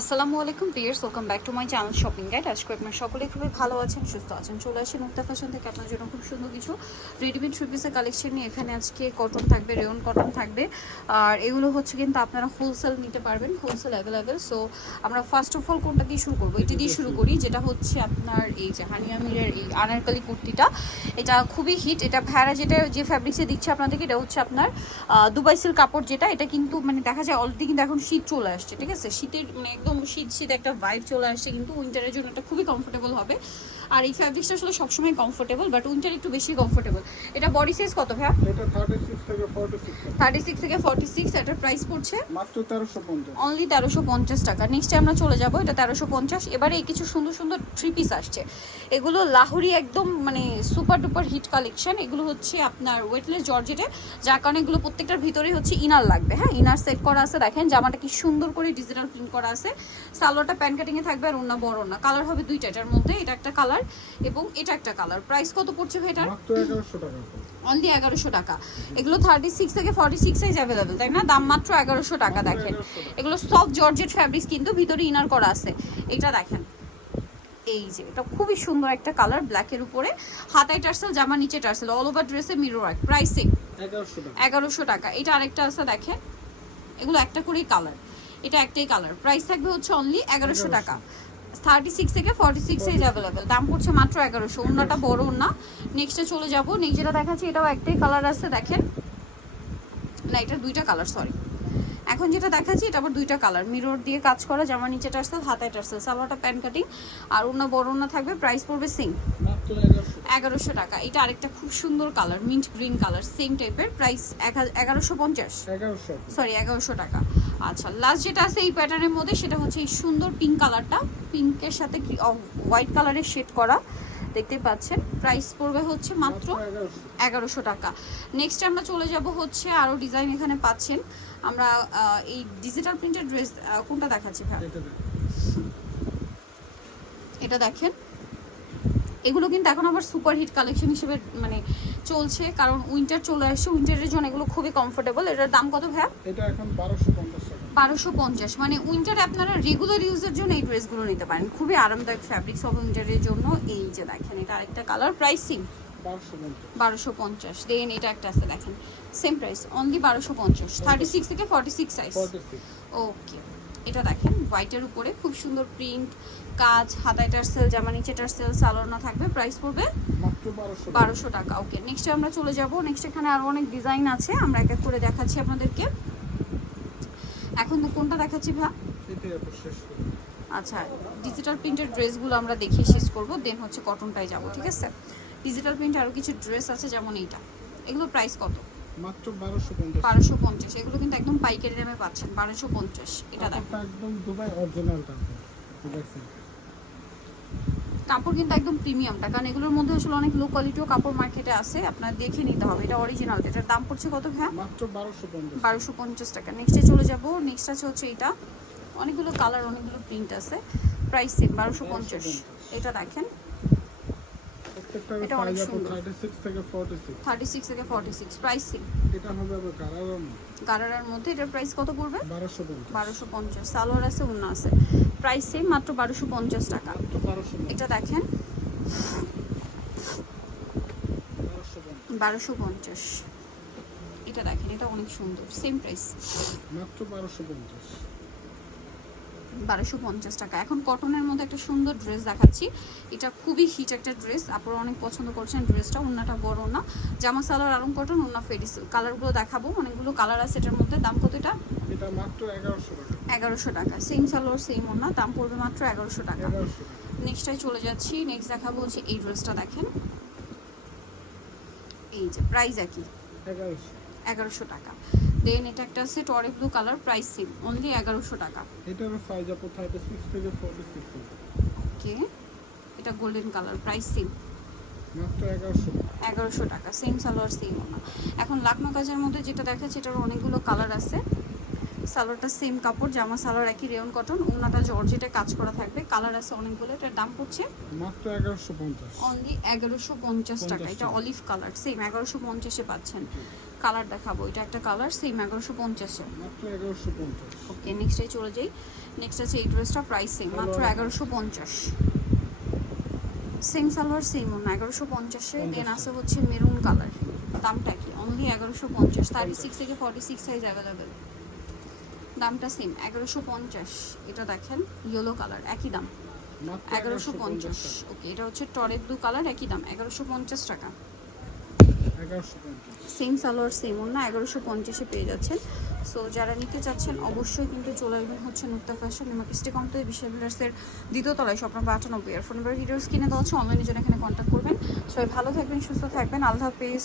আসসালামু আলাইকুম pears welcome back to my channel shopping guide আজকে আপনার সকলে খুবই ভালো আছেন, সুস্থ আছেন, চলে আসেন মুক্তা ফ্যাশন থেকে। আপনার জন্য খুব সুন্দর কিছু রেডিমেড থ্রি কালেকশন নিয়ে। এখানে আজকে কটন থাকবে রেয়ন কটন থাকবে। আর এগুলো হচ্ছে কিন্তু আপনারা হোলসেল নিতে পারবেন হোলসেল অ্যাভেলেবেল সো আমরা ফার্স্ট অফ অল কোনটা দিয়ে শুরু করব? এটা দিয়ে শুরু করি, যেটা হচ্ছে আপনার এই যে হানিয়া মিরের এই আনারকালি কুর্তিটা। এটা খুবই হিট এটা ভ্যারা যেটা যে ফ্যাব্রিক্সে দিচ্ছে আপনাদেরকে, এটা হচ্ছে আপনার দুবাই সিল্ক কাপড় যেটা, এটা কিন্তু মানে দেখা যায় অলরেডি কিন্তু এখন শীত চলে আসছে, ঠিক আছে? শীতের মানে একদম শীত শীত একটা ভাইব চলে আসছে কিন্তু উইন্টারের জন্য এটা খুবই কমফোর্টেবল হবে। আর এই ফ্যাব্রিক্সটা আসলে সবসময় কমফোর্টেবল বাট উইন্টার একটু বেশি কমফোর্টেবল এটা বডি সাইজ কত ভাইয়া? এটা থার্টি সিক্স থেকে ফর্টি সিক্স থার্টি সিক্স থেকে ফর্টি সিক্স এটার প্রাইস পড়ছে? মাত্র তেরোশো পঞ্চাশ। অনলি তেরোশো পঞ্চাশ টাকা। নেক্সটে আমরা চলে যাব এটা তেরোশো পঞ্চাশ। এবারে এই কিছু সুন্দর সুন্দর থ্রি পিস আসছে। এগুলো লাহুরি একদম মানে সুপার ডুপার হিট কালেকশন এগুলো হচ্ছে আপনার ওয়েটলেস জর্জেটে যার কারণে এগুলো প্রত্যেকটার ভিতরেই হচ্ছে ইনার লাগবে। হ্যাঁ ইনার সেট করা আছে দেখেন জামাটা কি সুন্দর করে ডিজিটাল প্রিন্ট করা আছে। সালোয়ারটা প্যান কাটিংয়ে থাকবে আর ওনা বড় না কালার হবে দুইটা এটার মধ্যে এটা একটা কালার এবং এটা একটা কালার প্রাইস কত পড়ছে ভাই এটার? মাত্র এগারোশো টাকা অনলি এগারোশো টাকা। এগুলো থার্টি সিক্স থেকে ফর্টি সিক্স সাইজ অ্যাভেলেবেল তাই না? দাম মাত্র এগারোশো টাকা দেখেন। এগুলো সফট জর্জেট ফ্যাব্রিক্স কিন্তু ভিতরে ইনার করা আছে। এটা দেখেন। এই যে এটা খুবই সুন্দর একটা কালার ব্ল্যাকের উপরে। হাতায় টার্সেল জামা নিচে টার্সেল অল ওভার ড্রেসে মিরর ওয়ার্ক প্রাইসিং এগারোশো টাকা। এটা আরেকটা আছে দেখেন। এগুলো একটা করেই কালার এটা একটাই কালার প্রাইস থাকবে হচ্ছে অনলি এগারোশো টাকা। থার্টি সিক্স থেকে ফর্টি সিক্স সাইজ অ্যাভেলেবেল দাম পড়ছে মাত্র এগারোশো। অন্যটা বড় না নেক্সটে চলে যাব। নেক্সট যেটা দেখাচ্ছি এটাও একটাই কালার আছে দেখেন। না এটা দুইটা কালার সরি এখন যেটা দেখাচ্ছি এটা আবার দুইটা কালার মিরর দিয়ে কাজ করা জামা নিচে টার্সেল হাতায় টার্সেল সালোয়ারটা প্যান কাটিং আর অন্য বড় না থাকবে প্রাইস পড়বে সেম এগারোশো। টাকা। এটা আরেকটা খুব সুন্দর colour mint green colour same টাইপের প্রাইস এগারোশো পঞ্চাশ। সরি এগারোশো টাকা। আচ্ছা লাস্ট যেটা আছে এই প্যাটার্নের মধ্যে সেটা হচ্ছে এই সুন্দর পিঙ্ক কালারটা পিঙ্কের সাথে হোয়াইট কালারের শেড করা। দেখতে পাচ্ছেন। প্রাইস পড়বে হচ্ছে মাত্র এগারোশো টাকা। নেক্সট আমরা চলে যাব হচ্ছে আরও ডিজাইন এখানে পাচ্ছেন। আমরা এই ডিজিটাল প্রিন্টেড ড্রেস কোনটা দেখাচ্ছি ভাই? এটা দেখেন। এগুলো কিন্তু এখন আবার সুপার হিট কালেকশন হিসেবে মানে চলছে। কারণ উইন্টার চলে আসছে। উইন্টারের জন্য এগুলো খুবই কমফোর্টেবল এটার দাম কত ভাইয়া? এটা এখন বারোশো পঞ্চাশ বারোশো পঞ্চাশ। মানে উইন্টারে আপনারা রেগুলার ইউজের জন্য এই ড্রেসগুলো নিতে পারেন। খুবই আরামদায়ক ফ্যাব্রিক্স হবে উইন্টারের জন্য এই যে দেখেন এটা আরেকটা কালার প্রাইসিং পঞ্চাশ। বারোশো পঞ্চাশ। দেন এটা একটা আছে দেখেন সেম প্রাইস অনলি বারোশো পঞ্চাশ। থার্টি সিক্স থেকে ফর্টি সিক্স সাইজ ওকে এটা দেখেন হোয়াইটের উপরে খুব সুন্দর প্রিন্ট কাজ হাতায় টার্সেল জামা নিচে টার্সেল সালোনা থাকবে প্রাইস পড়বে বারোশো। বারোশো টাকা। ওকে নেক্সটে আমরা চলে যাব। নেক্সট এখানে আরও অনেক ডিজাইন আছে। আমরা এক এক করে দেখাচ্ছি আপনাদেরকে। এখন কোনটা দেখাচ্ছি ভা? এটাই এত শেষ করি আচ্ছা ডিজিটাল প্রিন্টের ড্রেসগুলো আমরা দেখিয়ে শেষ করব দেন হচ্ছে কটনটাই যাব ঠিক আছে? ডিজিটাল প্রিন্ট আরও কিছু ড্রেস আছে যেমন এইটা। এগুলো প্রাইস কত? মাত্র বারোশো পঞ্চাশ। বারোশো পঞ্চাশ এগুলো কিন্তু একদম পাইকারি দামে পাচ্ছেন বারোশো পঞ্চাশ এটা দেখেন একদম দুবাই অরিজিনাল দেখেন কাপড় কিন্তু একদম প্রিমিয়ামটা কারণ এগুলোর মধ্যে আসলে অনেক লো কোয়ালিটিও কাপড় মার্কেটে আছে আপনার দেখে নিতে হবে এটা অরিজিনাল এটার দাম পড়ছে কত হ্যাঁ বারোশো পঞ্চাশ। টাকা। নেক্সটে চলে যাব নেক্সট আছে হচ্ছে এটা অনেকগুলো কালার অনেকগুলো প্রিন্ট আছে। প্রাইস সেম বারোশো পঞ্চাশ। এটা দেখেন। এটা অনেক সুন্দর। থার্টি সিক্স থেকে ফর্টি সিক্স থার্টি সিক্স থেকে ফর্টি সিক্স প্রাইস সেম এটা হবে আবার কারার গারারার মধ্যে এটার প্রাইস কত পড়বে? বারোশো পঞ্চাশ। বারোশো পঞ্চাশ। সালোয়ার আছে অন্য আছে। প্রাইস সেম মাত্র বারোশো পঞ্চাশ টাকা। এটা দেখেন। বারোশো পঞ্চাশ। এটা দেখেন এটা অনেক সুন্দর সেম প্রাইস মাত্র বারোশো পঞ্চাশ। বারোশো পঞ্চাশ টাকা। এখন কটনের মধ্যে একটা সুন্দর ড্রেস দেখাচ্ছি। এটা খুবই হিট একটা ড্রেস আপনারা অনেক পছন্দ করছেন ড্রেসটা ওনাটা বড় না। জামা সালোয়ার আরং কটন ওনা ফেডিস কালারগুলো দেখাবো। অনেকগুলো কালার আছে এটার মধ্যে। দাম কত এটা? এটা মাত্র এগারোশো টাকা। এগারোশো টাকা। সেম সালোয়ার সেম ওনা দাম পড়বে মাত্র এগারোশো টাকা। নেক্সটটায় চলে যাচ্ছি নেক্সট দেখাবো হচ্ছে এই ড্রেসটা দেখেন। এই যে প্রাইস একই। এগারোশো। টাকা। দেন এটা একটা আছে টরে blue colour price same only এগারোশো টাকা। এটার সাইজ আপু থার্টি সিক্স থেকে ফর্টি সিক্স ওকে এটা গোল্ডেন কালার প্রাইস সেম এগারোশো। টাকা সেম সালোয়ার সেম ওনা এখন লাকনো কাজের মধ্যে যেটা দেখাচ্ছে এটার অনেকগুলো কালার আছে। সালোয়ারটা সেম কাপড় জামা সালোয়ার একই রেয়ন কটন ওনাটা জর্জেটে কাজ করা থাকবে। কালার আছে অনেকগুলো এটার দাম পড়ছে মাত্র এগারোশো পঞ্চাশ। অনলি এগারোশো পঞ্চাশ টাকা। এটা অলিভ কালার সেম এগারোশো পঞ্চাশে পাচ্ছেন। কালার দেখাবো এটা একটা কালার সেম এগারোশো পঞ্চাশে। ওকে নেক্সটে চলে যাই। নেক্সট আছে এই ড্রেসটা প্রাইস সেম মাত্র এগারোশো পঞ্চাশ। সেম সালোয়ার সেম অন্য এগারোশো পঞ্চাশে। দেন আছে হচ্ছে মেরুন কালার দামটা কি? অনলি এগারোশো পঞ্চাশ থার্টি সিক্স থেকে ফর্টি সিক্স সাইজ অ্যাভেলেবেল দামটা সেম এগারোশো পঞ্চাশ। এটা দেখেন ইয়েলো কালার একই দাম। এগারোশো পঞ্চাশ ওকে এটা হচ্ছে টরের ব্লু কালার একই দাম এগারোশো পঞ্চাশ টাকা। সেম সালোয়ার সেম অন্য এগারোশো পঞ্চাশে পেয়ে যাচ্ছেন। সো যারা নিতে চাচ্ছেন অবশ্যই কিন্তু চলে আসবেন হচ্ছে নুক্তা ফ্যাশন এবং স্টে কমতে বিশাল বিলার্সের দ্বিতীয় তলায় স্বপ্ন আটানব্বই। আর ফোন নাম্বার ভিডিওস কিনে দেওয়া হচ্ছে অনলাইনে জন্য এখানে কন্ট্যাক্ট করবেন। সবাই ভালো থাকবেন সুস্থ থাকবেন। আল্লাহ হাফেজ।